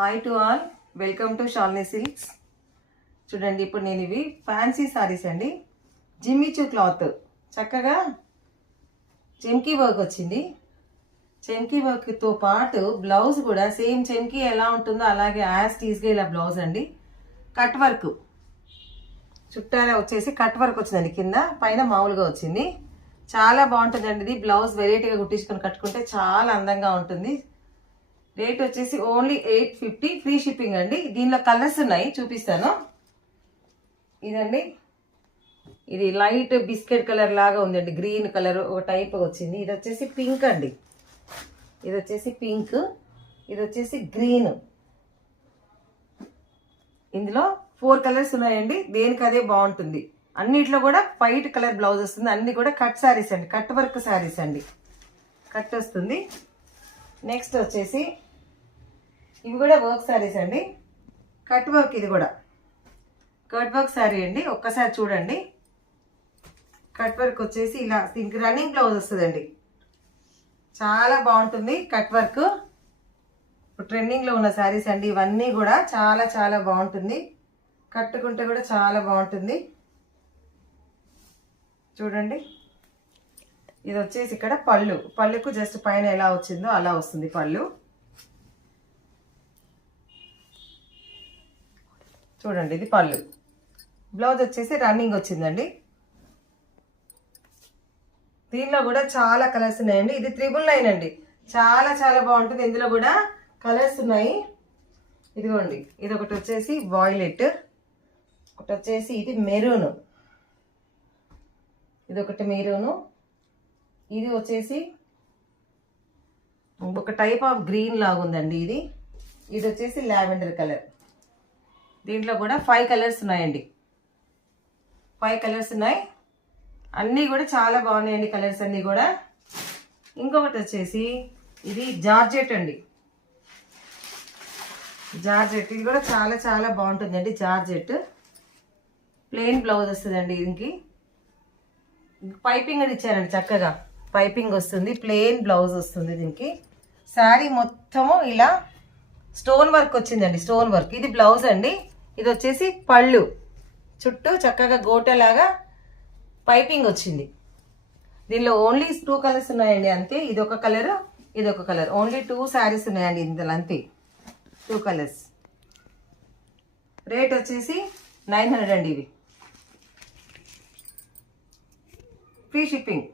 Hi to all, welcome to Shalini silks. చూడండి, ఇప్పుడు నేను ఇవి ఫ్యాన్సీ సారీస్ అండి. జిమ్మిచూ క్లాత్, చక్కగా చెమ్కీ వర్క్ వచ్చింది. చెమ్కీ వర్క్తో పాటు బ్లౌజ్ కూడా సేమ్ చెమ్కీ ఎలా ఉంటుందో అలాగే యాజ్ టీజ్గా ఇలా బ్లౌజ్ అండి. కట్ వర్క్ చుట్టారా వచ్చేసి కట్ వర్క్ వచ్చిందండి. కింద పైన మామూలుగా వచ్చింది. చాలా బాగుంటుందండి. ఇది బ్లౌజ్ వెరైటీగా కుట్టించుకొని కట్టుకుంటే చాలా అందంగా ఉంటుంది. రేట్ వచ్చేసి ఓన్లీ 850, ఫ్రీ షిప్పింగ్ అండి. దీనిలో కలర్స్ ఉన్నాయి, చూపిస్తాను. ఇదండి, ఇది లైట్ బిస్కెట్ కలర్ లాగా ఉందండి. గ్రీన్ కలర్ ఒక టైప్ వచ్చింది. ఇది వచ్చేసి పింక్ అండి. ఇది వచ్చేసి పింక్, ఇది వచ్చేసి గ్రీన్. ఇందులో 4 కలర్స్ ఉన్నాయండి. దేనికి అదే బాగుంటుంది. అన్నిట్లో కూడా వైట్ కలర్ బ్లౌజ్ వస్తుంది. అన్ని కూడా కట్ శారీస్ అండి, కట్ వర్క్ శారీస్ అండి. కట్ వస్తుంది. నెక్స్ట్ వచ్చేసి ఇవి కూడా వర్క్ శారీస్ అండి. కట్ వర్క్, ఇది కూడా కట్ వర్క్ శారీ అండి. ఒక్కసారి చూడండి. కట్ వర్క్ వచ్చేసి ఇలా దీనికి రన్నింగ్ బ్లౌజ్ వస్తుందండి. చాలా బాగుంటుంది కట్ వర్క్. ట్రెండింగ్లో ఉన్న శారీస్ అండి ఇవన్నీ కూడా. చాలా చాలా బాగుంటుంది, కట్టుకుంటే కూడా చాలా బాగుంటుంది. చూడండి, ఇది వచ్చేసి ఇక్కడ పళ్ళుకు జస్ట్ పైన ఎలా వచ్చిందో అలా వస్తుంది పళ్ళు. చూడండి, ఇది పళ్ళు. బ్లౌజ్ వచ్చేసి రన్నింగ్ వచ్చిందండి. దీనిలో కూడా చాలా కలర్స్ ఉన్నాయండి. ఇది 999 అండి. చాలా చాలా బాగుంటుంది. ఇందులో కూడా కలర్స్ ఉన్నాయి. ఇదిగోండి, ఇది ఒకటి వచ్చేసి వాయిలెట్, ఒకటి వచ్చేసి ఇది మెరూన్, ఇది ఒకటి మెరూను, ఇది వచ్చేసి ఒక టైప్ ఆఫ్ గ్రీన్ లాగా ఉందండి. ఇది వచ్చేసి లావెండర్ కలర్. దీంట్లో కూడా 5 కలర్స్ ఉన్నాయండి. 5 కలర్స్ ఉన్నాయి. అన్నీ కూడా చాలా బాగున్నాయండి కలర్స్ అన్నీ కూడా. ఇంకొకటి వచ్చేసి ఇది జార్జెట్ అండి. జార్జెట్, ఇది కూడా చాలా చాలా బాగుంటుందండి. జార్జెట్ ప్లెయిన్ బ్లౌజ్ వస్తుందండి. దీనికి పైపింగ్ అని ఇచ్చారండి. చక్కగా పైపింగ్ వస్తుంది. ప్లెయిన్ బ్లౌజ్ వస్తుంది. దీనికి శారీ మొత్తము ఇలా స్టోన్ వర్క్ వచ్చిందండి. Stone work. ఇది బ్లౌజ్ అండి. ఇది వచ్చేసి పళ్ళు. చుట్టూ చక్కగా గోటలాగా పైపింగ్ వచ్చింది. దీనిలో ఓన్లీ 2 కలర్స్ ఉన్నాయండి అంతే. ఇది ఒక కలర్, ఇది ఒక కలర్. ఓన్లీ 2 శారీస్ ఉన్నాయండి ఇందులో అంతే. 2 కలర్స్. రేట్ వచ్చేసి 900 అండి. ఇవి ఫ్రీ షిప్పింగ్.